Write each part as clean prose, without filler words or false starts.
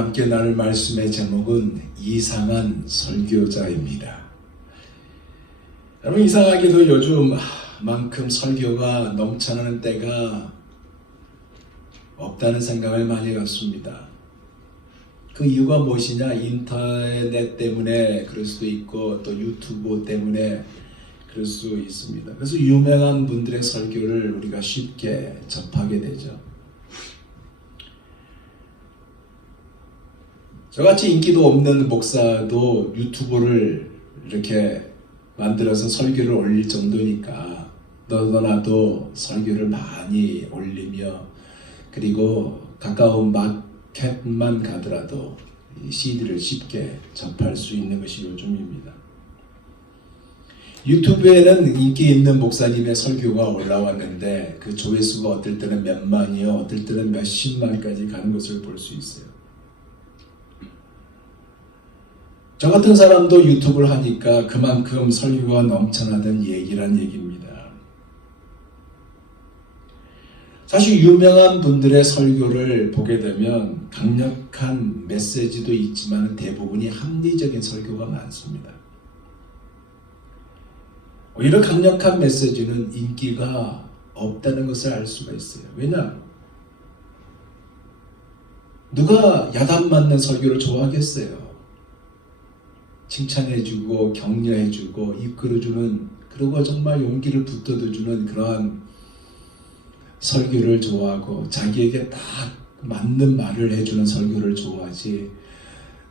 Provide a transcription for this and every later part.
함께 나눌 말씀의 제목은 이상한 설교자입니다. 여러분, 이상하게도 요즘만큼 설교가 넘쳐나는 때가 없다는 생각을 많이 갖습니다. 그 이유가 무엇이냐? 인터넷 때문에 그럴 수도 있고 또 유튜브 때문에 그럴 수 있습니다. 그래서 유명한 분들의 설교를 우리가 쉽게 접하게 되죠. 저같이 인기도 없는 목사도 유튜브를 이렇게 만들어서 설교를 올릴 정도니까 너도 나도 설교를 많이 올리며, 그리고 가까운 마켓만 가더라도 CD를 쉽게 접할 수 있는 것이 요즘입니다. 유튜브에는 인기 있는 목사님의 설교가 올라왔는데 그 조회수가 어떨 때는 몇만이요, 어떨 때는 몇십만까지 가는 것을 볼 수 있어요. 저 같은 사람도 유튜브를 하니까 그만큼 설교가 넘쳐나던 얘기란 얘기입니다. 사실 유명한 분들의 설교를 보게 되면 강력한 메시지도 있지만 대부분이 합리적인 설교가 많습니다. 오히려 강력한 메시지는 인기가 없다는 것을 알 수가 있어요. 왜냐? 누가 야단 맞는 설교를 좋아하겠어요? 칭찬해주고 격려해주고 이끌어주는, 그리고 정말 용기를 붙들어주는 그러한 설교를 좋아하고 자기에게 딱 맞는 말을 해주는 설교를 좋아하지,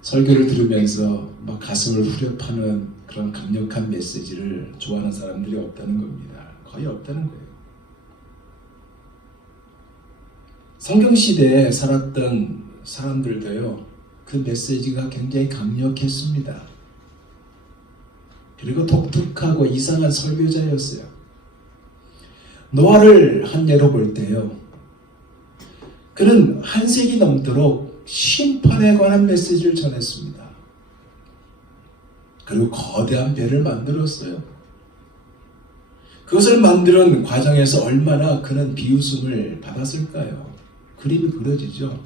설교를 들으면서 막 가슴을 후려파는 그런 강력한 메시지를 좋아하는 사람들이 없다는 겁니다. 거의 없다는 거예요. 성경시대에 살았던 사람들도요, 그 메시지가 굉장히 강력했습니다. 그리고 독특하고 이상한 설교자였어요. 노아를 한 예로 볼 때요, 그는 한 세기 넘도록 심판에 관한 메시지를 전했습니다. 그리고 거대한 배를 만들었어요. 그것을 만드는 과정에서 얼마나 그는 비웃음을 받았을까요? 그림이 그려지죠.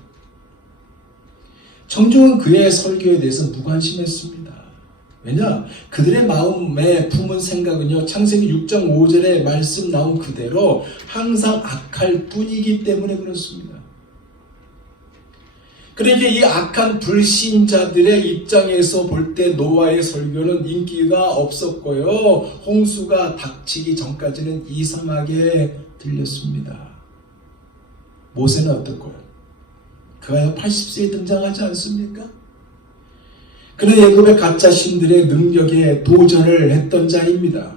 청중은 그의 설교에 대해서 무관심했습니다. 왜냐? 그들의 마음에 품은 생각은요, 창세기 6장 5절에 말씀 나온 그대로 항상 악할 뿐이기 때문에 그렇습니다. 그러니까 이 악한 불신자들의 입장에서 볼 때 노아의 설교는 인기가 없었고요, 홍수가 닥치기 전까지는 이상하게 들렸습니다. 모세는 어떻고요? 그가 80세에 등장하지 않습니까? 그는 애굽의 가짜 신들의 능력에 도전을 했던 자입니다.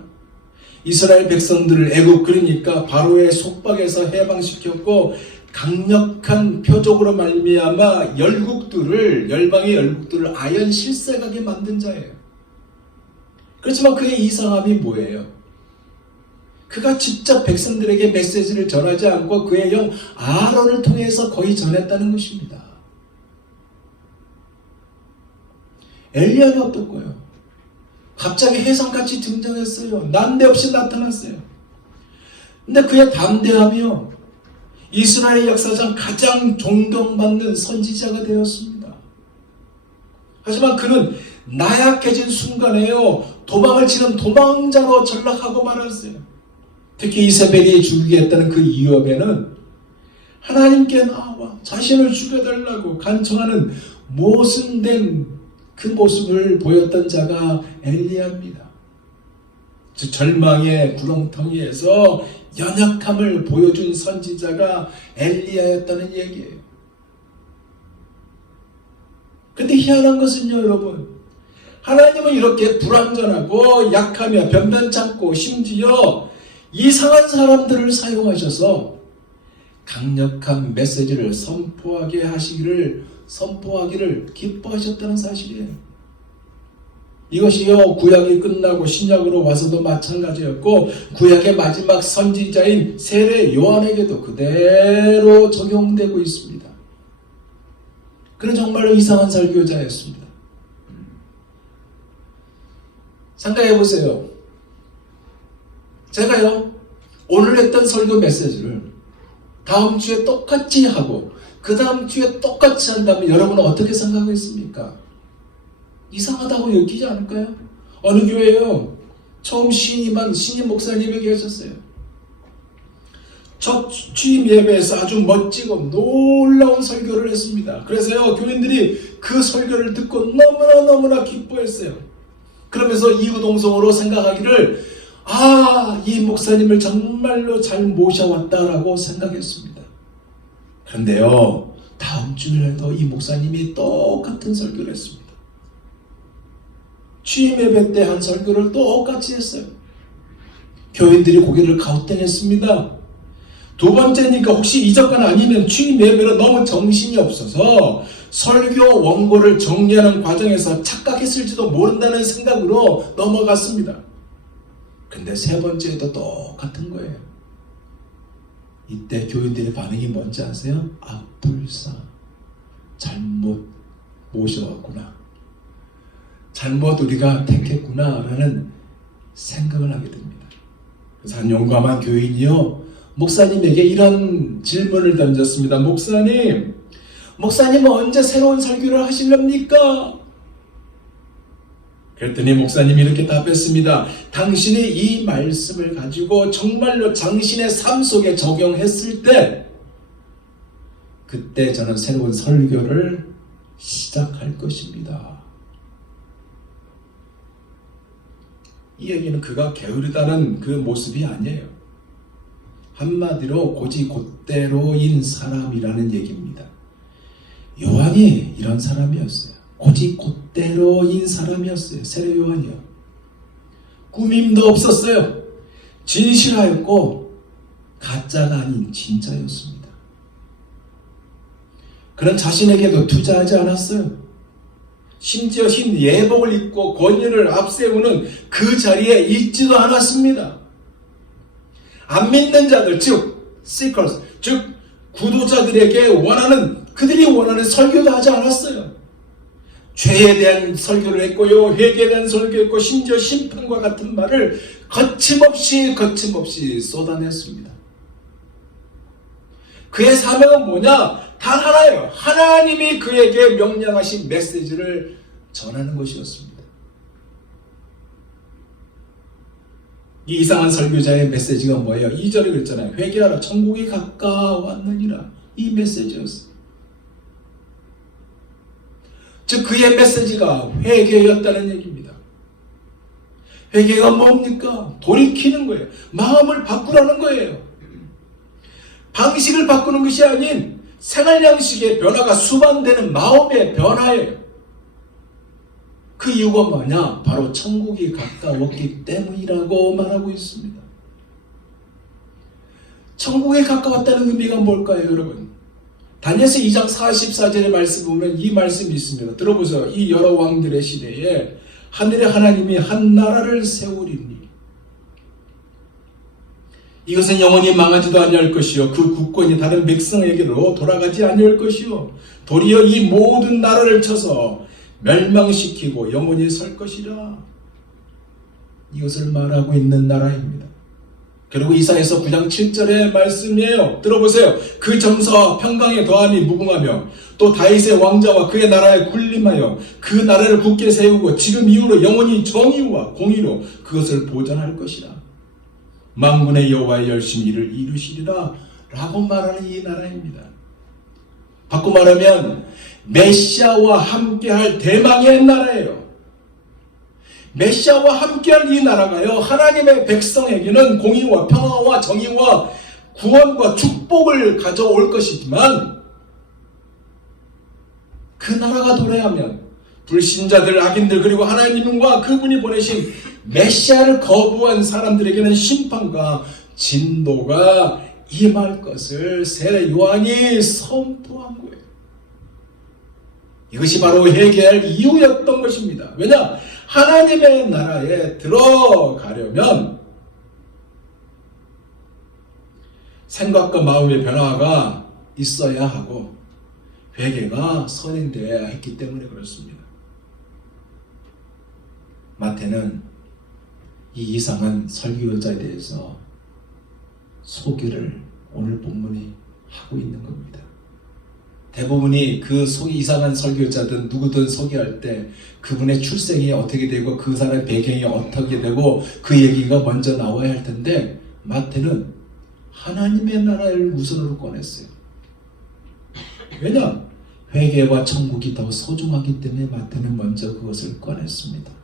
이스라엘 백성들을 애굽, 그러니까 바로의 속박에서 해방시켰고 강력한 표적으로 말미암아 열방의 열국들을 아연실색하게 만든 자예요. 그렇지만 그의 이상함이 뭐예요? 그가 직접 백성들에게 메시지를 전하지 않고 그의 형 아론을 통해서 거의 전했다는 것입니다. 엘리야는 어떻고요? 갑자기 혜성같이 등장했어요. 난데없이 나타났어요. 근데 그의 담대함이요, 이스라엘 역사상 가장 존경받는 선지자가 되었습니다. 하지만 그는 나약해진 순간에요, 도망을 치는 도망자로 전락하고 말았어요. 특히 이세벨이 죽이게 했다는 그 이유에는 하나님께 나와 자신을 죽여달라고 간청하는 모순된 그 모습을 보였던 자가 엘리야입니다. 즉 절망의 구렁텅이에서 연약함을 보여준 선지자가 엘리야였다는 얘기예요. 근데 희한한 것은요, 여러분, 하나님은 이렇게 불완전하고 약하며 변변찮고 심지어 이상한 사람들을 사용하셔서 강력한 메시지를 선포하기를 기뻐하셨다는 사실이에요. 이것이요, 구약이 끝나고 신약으로 와서도 마찬가지였고 구약의 마지막 선지자인 세례 요한에게도 그대로 적용되고 있습니다. 그는 정말로 이상한 설교자였습니다. 생각해 보세요. 제가요, 오늘 했던 설교 메시지를 다음 주에 똑같이 하고 그 다음 주에 똑같이 한다면 여러분은 어떻게 생각하겠습니까? 이상하다고 여기지 않을까요? 어느 교회요? 처음 신임 목사님에게 하셨어요. 첫 취임 예배에서 아주 멋지고 놀라운 설교를 했습니다. 그래서요, 교인들이 그 설교를 듣고 너무나 기뻐했어요. 그러면서 이구동성으로 생각하기를, 이 목사님을 정말로 잘 모셔왔다라고 생각했습니다. 그런데요, 다음 주일에도 이 목사님이 똑같은 설교를 했습니다. 취임 예배 때 한 설교를 똑같이 했어요. 교인들이 고개를 갸우뚱했습니다. 두 번째니까 혹시 이적관 아니면 취임 예배로 너무 정신이 없어서 설교 원고를 정리하는 과정에서 착각했을지도 모른다는 생각으로 넘어갔습니다. 근데 세 번째에도 똑같은 거예요. 이때 교인들의 반응이 뭔지 아세요? 불사. 잘못 모셔왔구나. 잘못 우리가 택했구나 라는 생각을 하게 됩니다. 그래서 한 용감한 교인이요, 목사님에게 이런 질문을 던졌습니다. 목사님은 언제 새로운 설교를 하실랍니까? 그랬더니 목사님이 이렇게 답했습니다. 당신이 이 말씀을 가지고 정말로 당신의 삶 속에 적용했을 때, 그때 저는 새로운 설교를 시작할 것입니다. 이 얘기는 그가 게으르다는 그 모습이 아니에요. 한마디로 고지곧대로인 사람이라는 얘기입니다. 요한이 이런 사람이었어요. 고지곧대로인 사람이었어요. 세례 요한이요. 꾸밈도 없었어요. 진실하였고 가짜가 아닌 진짜였습니다. 그는 자신에게도 투자하지 않았어요. 심지어 흰 예복을 입고 권위를 앞세우는 그 자리에 있지도 않았습니다. 안 믿는 자들, 즉 seekers, 즉 구도자들에게 그들이 원하는 설교도 하지 않았어요. 죄에 대한 설교를 했고요, 회개에 대한 설교했고, 심지어 심판과 같은 말을 거침없이 쏟아냈습니다. 그의 사명은 뭐냐? 단 하나예요. 하나님이 그에게 명령하신 메시지를 전하는 것이었습니다. 이 이상한 설교자의 메시지가 뭐예요? 2절에 그랬잖아요. 회개하라, 천국이 가까웠느니라. 이 메시지였어요. 즉 그의 메시지가 회개였다는 얘기입니다. 회개가 뭡니까? 돌이키는 거예요. 마음을 바꾸라는 거예요. 방식을 바꾸는 것이 아닌 생활 양식의 변화가 수반되는 마음의 변화예요. 그 이유가 뭐냐? 바로 천국이 가까웠기 때문이라고 말하고 있습니다. 천국에 가까웠다는 의미가 뭘까요, 여러분? 다니엘서 2장 44절의 말씀 보면 이 말씀이 있습니다. 들어보세요. 이 여러 왕들의 시대에 하늘의 하나님이 한 나라를 세우리니 이것은 영원히 망하지도 아니할 것이요 그 국권이 다른 백성에게로 돌아가지 아니할 것이요 도리어 이 모든 나라를 쳐서 멸망시키고 영원히 설 것이라. 이것을 말하고 있는 나라입니다. 그리고 이사야서 9장 7절의 말씀이에요. 들어보세요. 그 정사와 평강에 더함이 무궁하며 또 다윗의 왕자와 그의 나라에 군림하여 그 나라를 굳게 세우고 지금 이후로 영원히 정의와 공의로 그것을 보존할 것이라. 만군의 여호와의 열심히 이를 이루시리라 라고 말하는 이 나라입니다. 바꿔 말하면 메시아와 함께할 대망의 나라예요. 메시아와 함께할 이 나라가요, 하나님의 백성에게는 공의와 평화와 정의와 구원과 축복을 가져올 것이지만 그 나라가 도래하면 불신자들, 악인들, 그리고 하나님과 그분이 보내신 메시아를 거부한 사람들에게는 심판과 진노가 임할 것을 세례 요한이 선포한 거예요. 이것이 바로 회개할 이유였던 것입니다. 왜냐? 하나님의 나라에 들어가려면 생각과 마음의 변화가 있어야 하고 회개가 선행되어야 했기 때문에 그렇습니다. 마태는 이 이상한 설교자에 대해서 소개를 오늘 본문이 하고 있는 겁니다. 대부분이 그 이상한 설교자든 누구든 소개할 때 그분의 출생이 어떻게 되고 그 사람의 배경이 어떻게 되고 그 얘기가 먼저 나와야 할 텐데, 마태는 하나님의 나라를 우선으로 꺼냈어요. 왜냐? 회개와 천국이 더 소중하기 때문에 마태는 먼저 그것을 꺼냈습니다.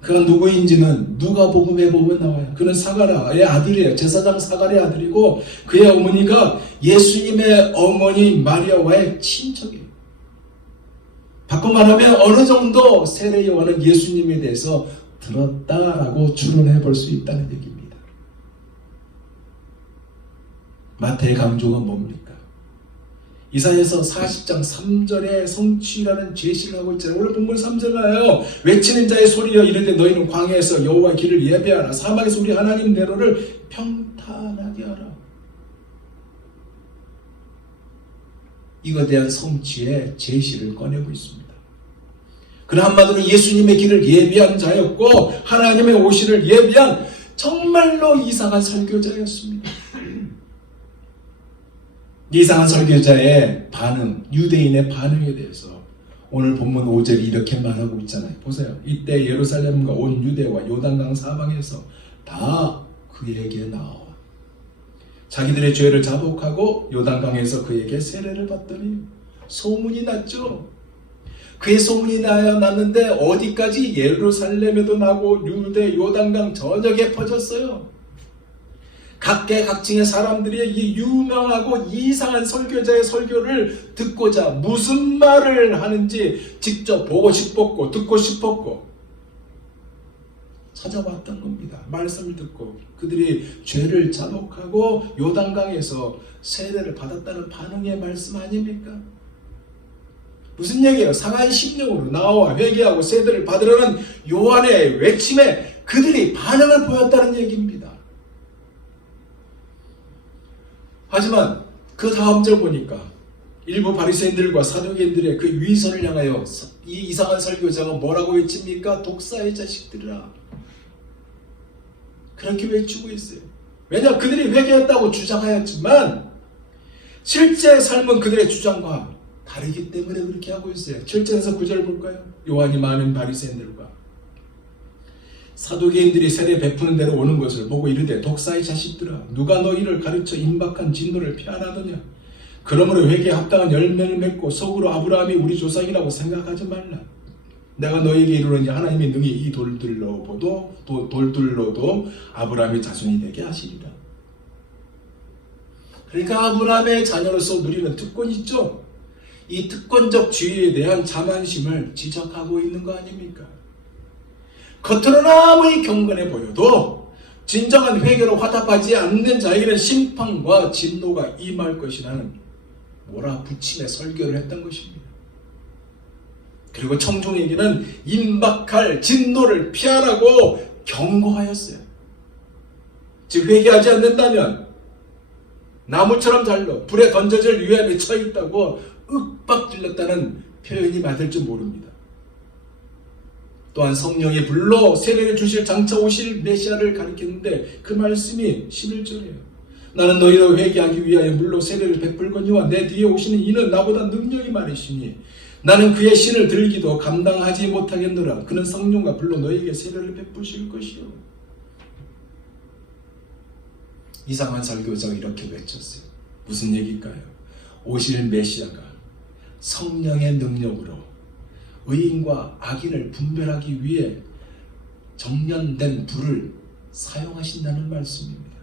그가 누구인지는 누가복음에 보면 나와요. 그는 사가랴의 아들이에요. 제사장 사가랴의 아들이고, 그의 어머니가 예수님의 어머니 마리아와의 친척이에요. 바꿔 말하면 어느 정도 세례 요한은 예수님에 대해서 들었다라고 추론해 볼 수 있다는 얘기입니다. 마태의 강조가 뭡니까? 이사야서 40장 3절에 성취라는 제시를 하고 있잖아요. 오늘 본문 3절가요. 외치는 자의 소리여 이르되 너희는 광야에서 여호와의 길을 예배하라. 사막에서 우리 하나님 내로를 평탄하게 하라. 이거에 대한 성취의 제시를 꺼내고 있습니다. 그는 한마디로 예수님의 길을 예비한 자였고 하나님의 오시를 예비한 정말로 이상한 설교자였습니다. 이상한 설교자의 반응, 유대인의 반응에 대해서 오늘 본문 5절이 이렇게 말하고 있잖아요. 보세요. 이때 예루살렘과 온 유대와 요단강 사방에서 다 그에게 나와 자기들의 죄를 자복하고 요단강에서 그에게 세례를 받더니 소문이 났죠. 그의 소문이 났는데 어디까지? 예루살렘에도 나고 유대 요단강 전역에 퍼졌어요. 각계각층의 사람들이 이 유명하고 이상한 설교자의 설교를 듣고자 무슨 말을 하는지 직접 보고 싶었고 듣고 싶었고 찾아왔던 겁니다. 말씀을 듣고 그들이 죄를 자복하고 요단강에서 세례를 받았다는 반응의 말씀 아닙니까? 무슨 얘기예요? 상한 심령으로 나와 회개하고 세례를 받으려는 요한의 외침에 그들이 반응을 보였다는 얘기입니다. 하지만 그 다음 절 보니까 일부 바리새인들과 사두개인들의 그 위선을 향하여 이 이상한 설교자가 뭐라고 외칩니까? 독사의 자식들이라. 그렇게 외치고 있어요. 왜냐? 그들이 회개했다고 주장하였지만 실제 삶은 그들의 주장과 다르기 때문에 그렇게 하고 있어요. 7절에서 9절 볼까요? 요한이 많은 바리새인들과 사두개인들이 세례 베푸는 대로 오는 것을 보고 이르되 독사의 자식들아 누가 너희를 가르쳐 임박한 진노를 피하라더냐. 그러므로 회개에 합당한 열매를 맺고 속으로 아브라함이 우리 조상이라고 생각하지 말라. 내가 너희에게 이르노니 하나님이 능히 이 돌들로도 아브라함의 자손이 되게 하시리라. 그러니까 아브라함의 자녀로서 누리는 특권이 있죠. 이 특권적 지위에 대한 자만심을 지적하고 있는 거 아닙니까? 겉으로는 아무리 경건해 보여도 진정한 회개로 화답하지 않는 자에게는 심판과 진노가 임할 것이라는 몰아붙임의 설교를 했던 것입니다. 그리고 청중에게는 임박할 진노를 피하라고 경고하였어요. 즉 회개하지 않는다면 나무처럼 잘로 불에 던져질 위험에 처해 있다고 윽박질렀다는 표현이 맞을 줄 모릅니다. 또한 성령의 불로 세례를 주실 장차 오실 메시아를 가리켰는데 그 말씀이 11절이에요. 나는 너희로 회개하기 위하여 물로 세례를 베풀거니와 내 뒤에 오시는 이는 나보다 능력이 많으시니 나는 그의 신을 들기도 감당하지 못하겠노라. 그는 성령과 불로 너희에게 세례를 베푸실 것이요. 이상한 설교자가 이렇게 외쳤어요. 무슨 얘기일까요? 오실 메시아가 성령의 능력으로 의인과 악인을 분별하기 위해 정련된 불을 사용하신다는 말씀입니다.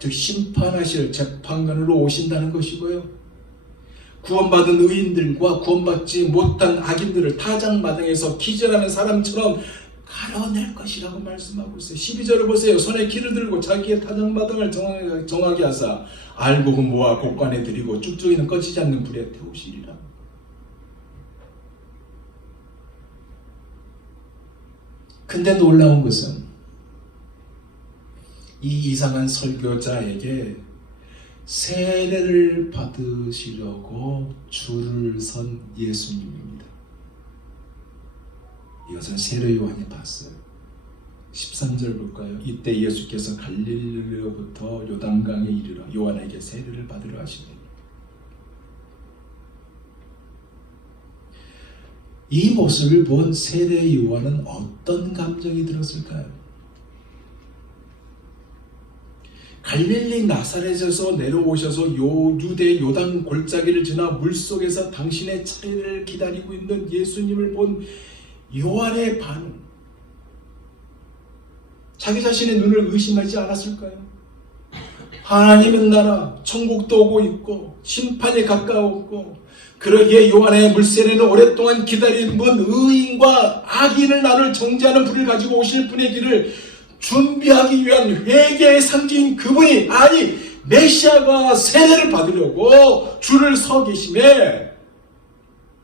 즉 심판하실 재판관으로 오신다는 것이고요. 구원받은 의인들과 구원받지 못한 악인들을 타작마당에서 기절하는 사람처럼 가려낼 것이라고 말씀하고 있어요. 12절을 보세요. 손에 키를 들고 자기의 타작마당을 정하게 하사 알곡은 모아 곡간에 들이고 쭉쭉이는 꺼지지 않는 불에 태우시리라. 근데 놀라운 것은 이 이상한 설교자에게 세례를 받으시려고 줄을 선 예수님입니다. 이것은 세례 요한이 봤어요. 13절 볼까요? 이때 예수께서 갈릴리로부터 요단강에 이르러 요한에게 세례를 받으러 하시더니 이 모습을 본 세례 요한은 어떤 감정이 들었을까요? 갈릴리 나사렛에서 내려오셔서 유대 요단 골짜기를 지나 물속에서 당신의 차례를 기다리고 있는 예수님을 본 요한의 반응, 자기 자신의 눈을 의심하지 않았을까요? 하나님의 나라, 천국도 오고 있고 심판이 가까웠고, 그러기에 요한의 물세례는 오랫동안 기다린 분 의인과 악인을 나눌 정죄하는 불을 가지고 오실 분의 길을 준비하기 위한 회개의 상징인 그분이, 아니 메시아가 세례를 받으려고 줄을 서 계심에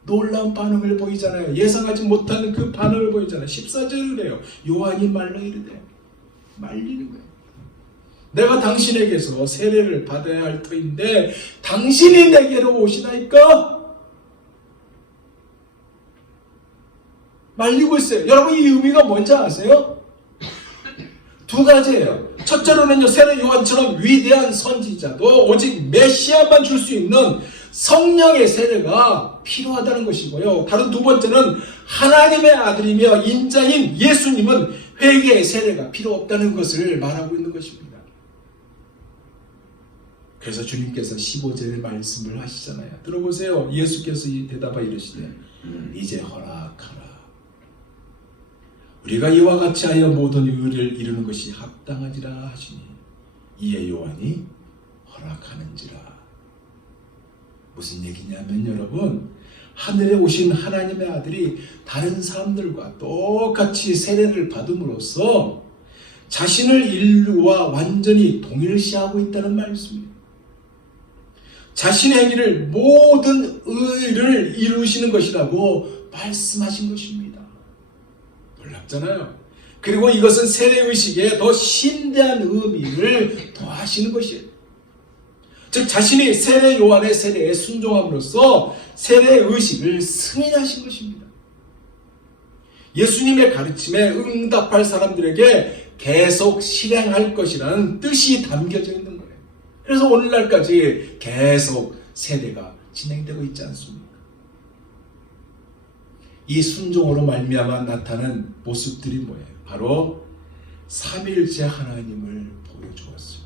놀라운 반응을 보이잖아요. 예상하지 못하는 그 반응을 보이잖아요. 14절을 그래요. 요한이 말로 이르되, 말리는 거예요. 내가 당신에게서 세례를 받아야 할 터인데 당신이 내게로 오시나이까? 말리고 있어요. 여러분, 이 의미가 뭔지 아세요? 두 가지예요. 첫째로는요, 세례 요한처럼 위대한 선지자도 오직 메시아만 줄 수 있는 성령의 세례가 필요하다는 것이고요. 다른 두 번째는 하나님의 아들이며 인자인 예수님은 회개의 세례가 필요 없다는 것을 말하고 있는 것입니다. 그래서 주님께서 15절의 말씀을 하시잖아요. 들어보세요. 예수께서 대답하여 이르시되, 이제 허락하라. 우리가 이와 같이 하여 모든 의를 이루는 것이 합당하지라 하시니, 이에 요한이 허락하는지라. 무슨 얘기냐면 여러분, 하늘에 오신 하나님의 아들이 다른 사람들과 똑같이 세례를 받음으로써 자신을 인류와 완전히 동일시하고 있다는 말씀입니다. 자신의 행위를 모든 의를 이루시는 것이라고 말씀하신 것입니다. 놀랍잖아요. 그리고 이것은 세례의식에 더 심대한 의미를 더하시는 것이에요. 즉 자신이 세례 요한의 세례에 순종함으로써 세례의식을 승인하신 것입니다. 예수님의 가르침에 응답할 사람들에게 계속 실행할 것이라는 뜻이 담겨져 있는 거예요. 그래서 오늘날까지 계속 세례가 진행되고 있지 않습니까? 이 순종으로 말미암아 나타난 모습들이 뭐예요? 바로 삼위일체 하나님을 보여주었어요.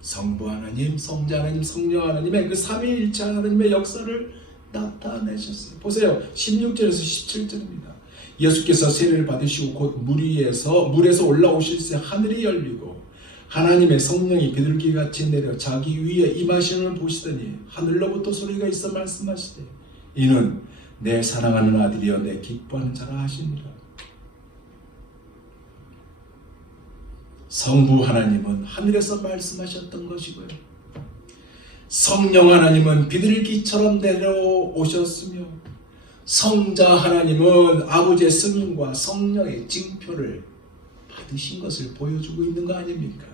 성부 하나님, 성자 하나님, 성령 하나님의 그 삼위일체 하나님의 역사를 나타내셨어요. 보세요. 16절에서 17절입니다. 예수께서 세례를 받으시고 곧 물에서 올라오실새 하늘이 열리고 하나님의 성령이 비둘기같이 내려 자기 위에 임하시는 걸 보시더니 하늘로부터 소리가 있어 말씀하시되, 이는 내 사랑하는 아들이여 내 기뻐하는 자라 하시니라. 성부 하나님은 하늘에서 말씀하셨던 것이고요. 성령 하나님은 비둘기처럼 내려오셨으며, 성자 하나님은 아버지의 승인과 성령의 징표를 받으신 것을 보여주고 있는 거 아닙니까?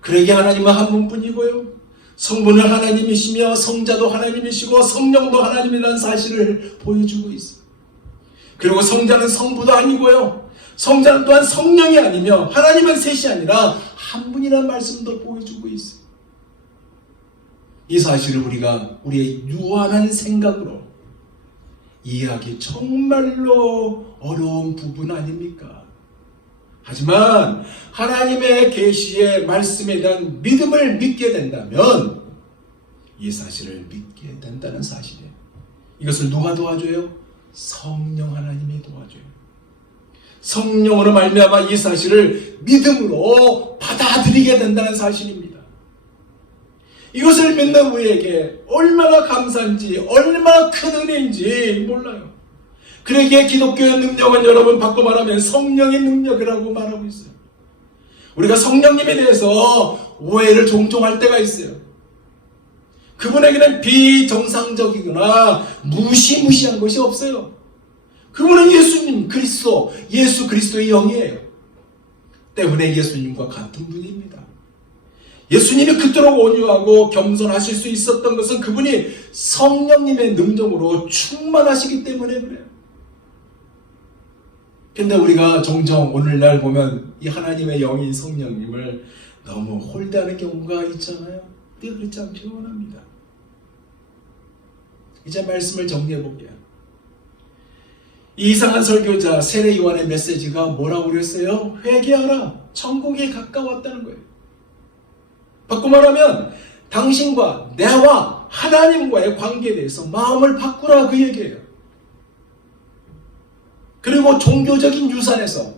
그러기에 하나님은 한 분뿐이고요. 성부는 하나님이시며 성자도 하나님이시고 성령도 하나님이라는 사실을 보여주고 있어요. 그리고 성자는 성부도 아니고요. 성자는 또한 성령이 아니며 하나님은 셋이 아니라 한 분이라는 말씀도 보여주고 있어요. 이 사실을 우리가 우리의 유한한 생각으로 이해하기 정말로 어려운 부분 아닙니까? 하지만 하나님의 계시의 말씀에 대한 믿음을 믿게 된다면 이 사실을 믿게 된다는 사실이에요. 이것을 누가 도와줘요? 성령 하나님이 도와줘요. 성령으로 말미암아 이 사실을 믿음으로 받아들이게 된다는 사실입니다. 이것을 믿는 우리에게 얼마나 감사한지, 얼마나 큰 은혜인지 몰라요. 그러기에 기독교의 능력은 여러분 바꿔 말하면 성령의 능력이라고 말하고 있어요. 우리가 성령님에 대해서 오해를 종종 할 때가 있어요. 그분에게는 비정상적이거나 무시무시한 것이 없어요. 그분은 예수님 그리스도, 예수 그리스도의 영이에요. 때문에 예수님과 같은 분입니다. 예수님이 그토록 온유하고 겸손하실 수 있었던 것은 그분이 성령님의 능력으로 충만하시기 때문에 그래요. 근데 우리가 종종 오늘날 보면 이 하나님의 영인 성령님을 너무 홀대하는 경우가 있잖아요. 근데 그렇지 않기를 원합니다. 이제 말씀을 정리해 볼게요. 이 이상한 설교자 세례 요한의 메시지가 뭐라고 그랬어요? 회개하라. 천국이 가까웠다는 거예요. 바꿔 말하면 당신과 내와 하나님과의 관계에 대해서 마음을 바꾸라, 그 얘기예요. 그리고 종교적인 유산에서,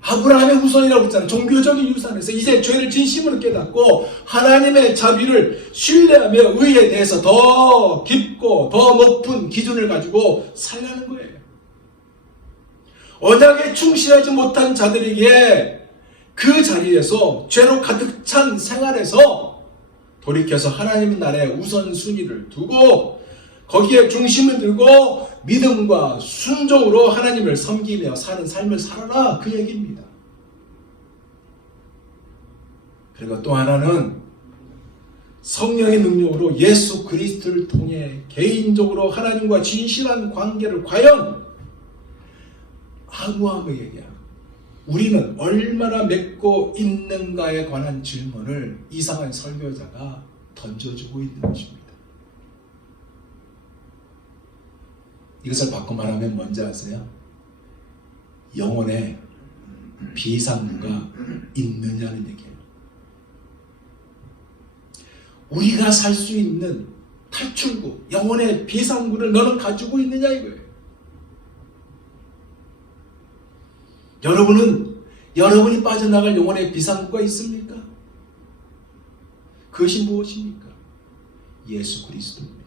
아브라함의 후손이라고 했잖아요. 종교적인 유산에서 이제 죄를 진심으로 깨닫고 하나님의 자비를 신뢰하며 의에 대해서 더 깊고 더 높은 기준을 가지고 살라는 거예요. 언약에 충실하지 못한 자들에게 그 자리에서 죄로 가득 찬 생활에서 돌이켜서 하나님 나라의 우선순위를 두고 거기에 중심을 두고 믿음과 순종으로 하나님을 섬기며 사는 삶을 살아라, 그 얘기입니다. 그리고 또 하나는 성령의 능력으로 예수 그리스도를 통해 개인적으로 하나님과 진실한 관계를 과연 아무에게 우리는 얼마나 맺고 있는가에 관한 질문을 이상한 설교자가 던져주고 있는 것입니다. 이것을 바꿔 말하면 뭔지 아세요? 영혼에 비상구가 있느냐는 얘기예요. 우리가 살 수 있는 탈출구, 영혼의 비상구를 너는 가지고 있느냐 이거예요. 여러분이 빠져나갈 영혼의 비상구가 있습니까? 그것이 무엇입니까? 예수 그리스도입니다.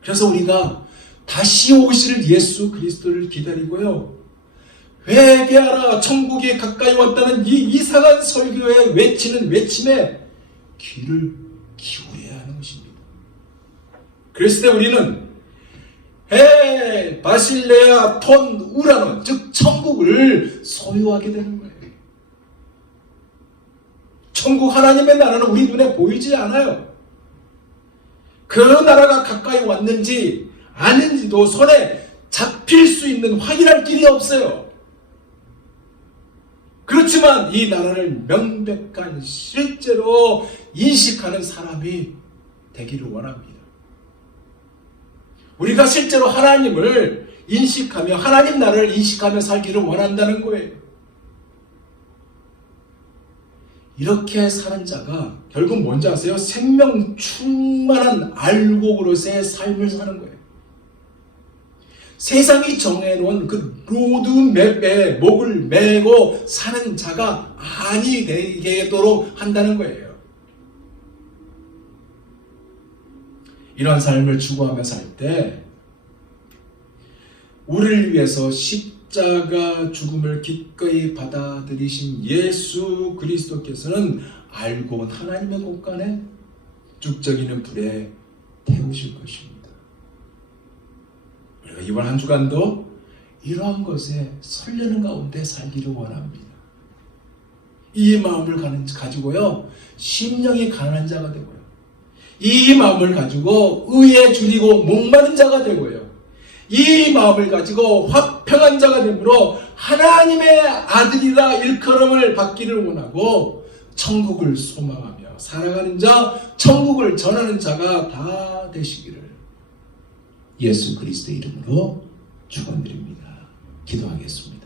그래서 우리가 다시 오실 예수 그리스도를 기다리고요, 회개하라, 천국이 가까이 왔다는 이 이상한 설교에 외치는 외침에 귀를 기울여야 하는 것입니다. 그랬을 때 우리는 바실레아 톤 우라노, 즉 천국을 소유하게 되는 거예요. 천국 하나님의 나라는 우리 눈에 보이지 않아요. 그 나라가 가까이 왔는지 아닌지도 손에 잡힐 수 있는 확인할 길이 없어요. 그렇지만 이 나라를 명백한 실제로 인식하는 사람이 되기를 원합니다. 우리가 실제로 하나님을 인식하며 하나님 나라를 인식하며 살기를 원한다는 거예요. 이렇게 사는 자가 결국 뭔지 아세요? 생명 충만한 알곡으로서의 삶을 사는 거예요. 세상이 정해놓은 그 로드맵에 목을 메고 사는 자가 아니 되도록 한다는 거예요. 이런 삶을 추구하며 살 때 우리를 위해서 십자가 죽음을 기꺼이 받아들이신 예수 그리스도께서는 알고온 하나님의 곳간에 죽적이는 불에 태우실 것입니다. 우리가 이번 한 주간도 이러한 것에 설레는 가운데 살기를 원합니다. 이 마음을 가지고요, 심령이 강한 자가 되고요, 이 마음을 가지고 의에 줄이고 목마른 자가 되고요, 이 마음을 가지고 화평한 자가 되므로 하나님의 아들이라 일컬음을 받기를 원하고 천국을 소망하며 살아가는 자, 천국을 전하는 자가 다 되시기를 예수 그리스도의 이름으로 축원드립니다. 기도하겠습니다.